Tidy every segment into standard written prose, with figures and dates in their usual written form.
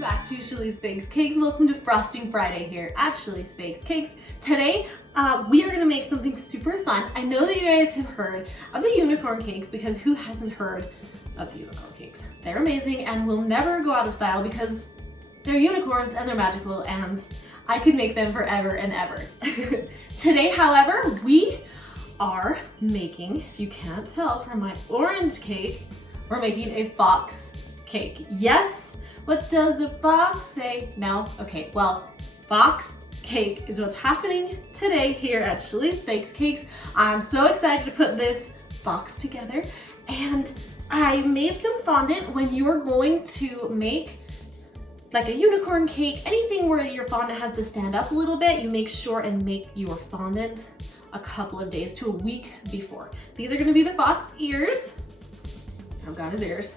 Welcome back to CHALEESE Bakes Cakes. Welcome to Frosting Friday here at CHALEESE Bakes Cakes. Today, we are gonna make something super fun. I know that you guys have heard of the unicorn cakes because who hasn't heard of the unicorn cakes? They're amazing and will never go out of style because they're unicorns and they're magical and I could make them forever and ever. Today, however, we are making, if you can't tell from my orange cake, we're making a fox cake. Yes, what does the fox say? No? Okay, well, fox cake is what's happening today here at CHALEESE Bakes Cakes. I'm so excited to put this fox together, and I made some fondant. When you're going to make like a unicorn cake, anything where your fondant has to stand up a little bit, you make sure and make your fondant a couple of days to a week before. These are gonna be the fox ears. I've got his ears,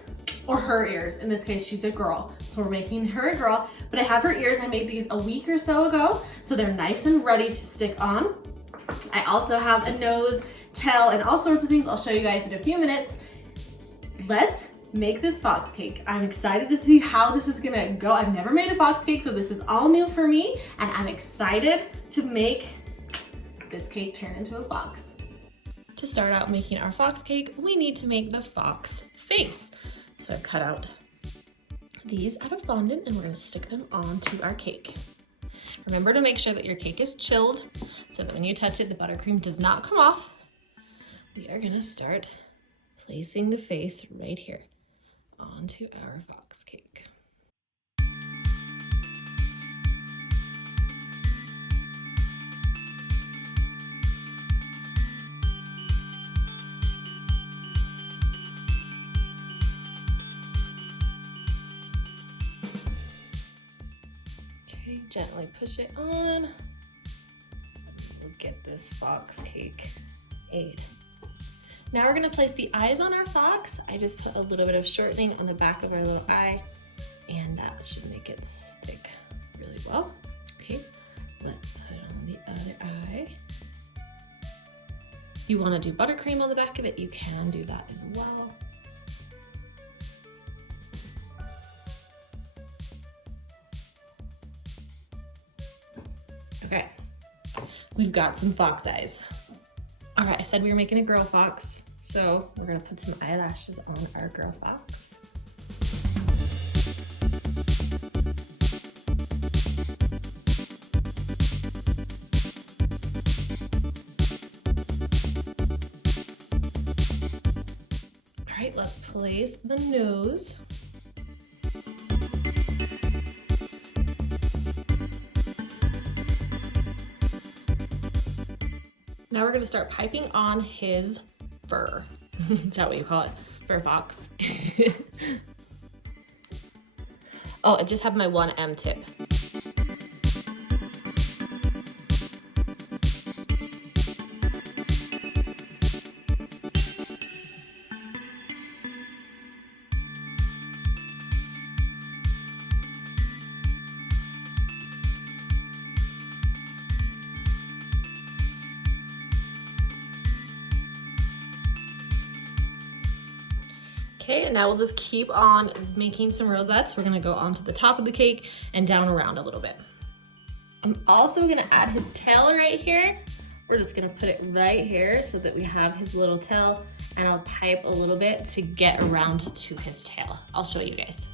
or her ears. In this case, she's a girl, so we're making her a girl, but I have her ears. I made these a week or so ago, so they're nice and ready to stick on. I also have a nose, tail, and all sorts of things I'll show you guys in a few minutes. Let's make this fox cake. I'm excited to see how this is gonna go. I've never made a fox cake, so this is all new for me, and I'm excited to make this cake turn into a fox. To start out making our fox cake, we need to make the fox face. So I've cut out these out of fondant and we're gonna stick them onto our cake. Remember to make sure that your cake is chilled so that when you touch it, the buttercream does not come off. We are gonna start placing the face right here onto our fox cake. Okay, gently push it on. We'll get this fox cake made. Now we're gonna place the eyes on our fox. I just put a little bit of shortening on the back of our little eye, and that should make it stick really well. Okay, let's put on the other eye. If you wanna do buttercream on the back of it, you can do that as well. Okay, we've got some fox eyes. All right, I said we were making a girl fox, so we're gonna put some eyelashes on our girl fox. All right, let's place the nose. Now we're gonna start piping on his fur. Is that what you call it? Fur fox. Oh, I just have my 1M tip. Okay, and now we'll just keep on making some rosettes. We're gonna go onto the top of the cake and down around a little bit. I'm also gonna add his tail right here. We're just gonna put it right here so that we have his little tail, and I'll pipe a little bit to get around to his tail. I'll show you guys.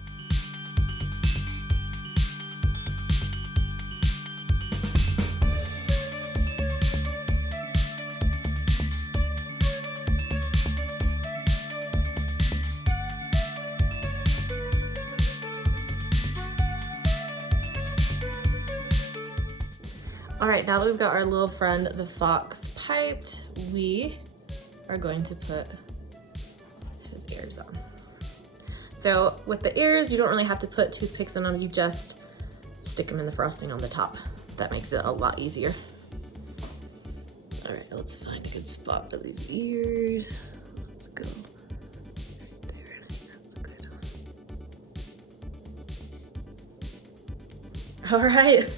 All right, now that we've got our little friend, the fox, piped, we are going to put his ears on. So with the ears, you don't really have to put toothpicks in them, you just stick them in the frosting on the top. That makes it a lot easier. All right, let's find a good spot for these ears. Let's go right there, that's good. All right.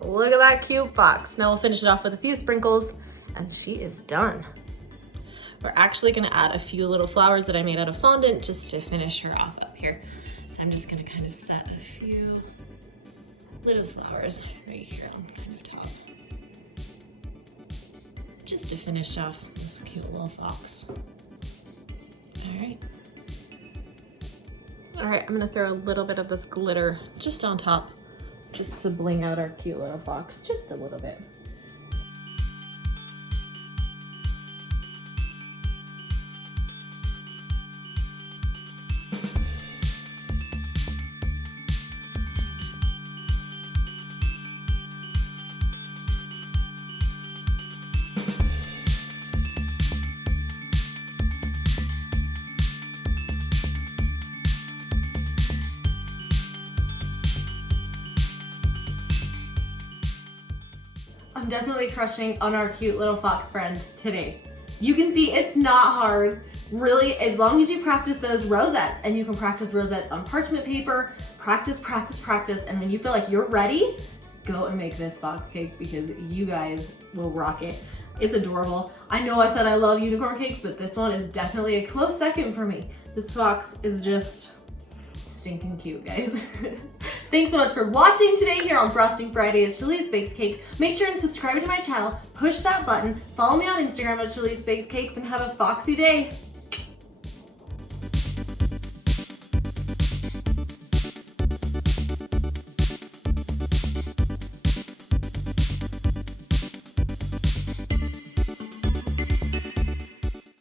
Look at that cute fox. Now we'll finish it off with a few sprinkles and she is done. We're actually gonna add a few little flowers that I made out of fondant just to finish her off up here. So I'm just gonna kind of set a few little flowers right here on kind of top. Just to finish off this cute little fox. All right. All right, I'm gonna throw a little bit of this glitter just on top, just to bling out our cute little fox, just a little bit. I'm definitely crushing on our cute little fox friend today. You can see it's not hard. Really, as long as you practice those rosettes, and you can practice rosettes on parchment paper, practice, practice, practice, and when you feel like you're ready, go and make this fox cake because you guys will rock it. It's adorable. I know I said I love unicorn cakes, but this one is definitely a close second for me. This fox is just stinking cute, guys. Thanks so much for watching today here on Frosting Friday at CHALEESE Bakes Cakes. Make sure and subscribe to my channel, push that button, follow me on Instagram at CHALEESE Bakes Cakes, and have a foxy day.